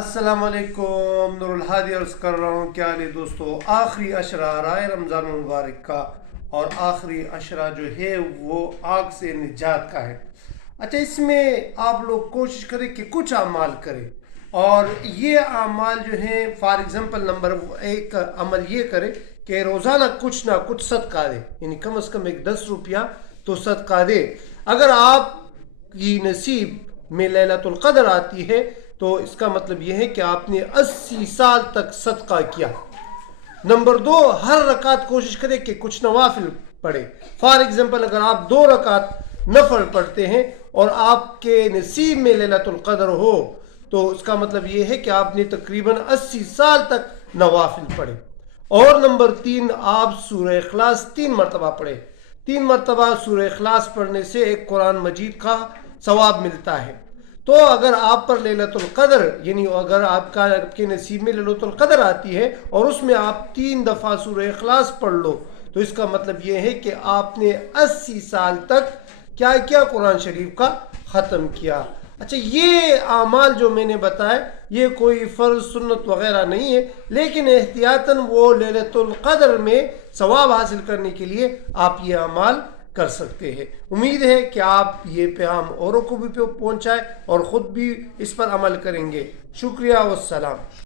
السلام علیکم، نور الہادی عرض کر رہا ہوں. کیا حال ہے دوستو؟ آخری عشرہ آ رہا ہے رمضان المبارک کا، اور آخری عشرہ جو ہے وہ آگ سے نجات کا ہے. اچھا، اس میں آپ لوگ کوشش کریں کہ کچھ اعمال کریں، اور یہ اعمال جو ہیں فار ایگزامپل نمبر ایک عمل یہ کرے کہ روزانہ کچھ نہ کچھ صدقہ دے، یعنی کم از کم ایک 10 روپیہ تو صدقہ دے. اگر آپ کی نصیب میں لیلۃ القدر آتی ہے تو اس کا مطلب یہ ہے کہ آپ نے 80 سال تک صدقہ کیا. نمبر دو، ہر رکعت کوشش کرے کہ کچھ نوافل پڑھے. فار ایگزامپل اگر آپ 2 رکعت نفل پڑھتے ہیں اور آپ کے نصیب میں لیلۃ القدر ہو تو اس کا مطلب یہ ہے کہ آپ نے تقریباً 80 سال تک نوافل پڑھے. اور نمبر 3، آپ سورہ اخلاص 3 مرتبہ پڑھیں. 3 مرتبہ سورہ اخلاص پڑھنے سے ایک قرآن مجید کا ثواب ملتا ہے. تو اگر آپ پر لیلۃ القدر، یعنی اگر آپ کے نصیب میں لیلۃ القدر آتی ہے اور اس میں آپ 3 دفعہ سورہ اخلاص پڑھ لو تو اس کا مطلب یہ ہے کہ آپ نے 80 سال تک کیا کیا؟ قرآن شریف کا ختم کیا. اچھا، یہ اعمال جو میں نے بتائے یہ کوئی فرض سنت وغیرہ نہیں ہے، لیکن احتیاطاً وہ لیلۃ القدر میں ثواب حاصل کرنے کے لیے آپ یہ اعمال کر سکتے ہیں. امید ہے کہ آپ یہ پیغام اوروں کو بھی پہنچائیں اور خود بھی اس پر عمل کریں گے. شکریہ والسلام.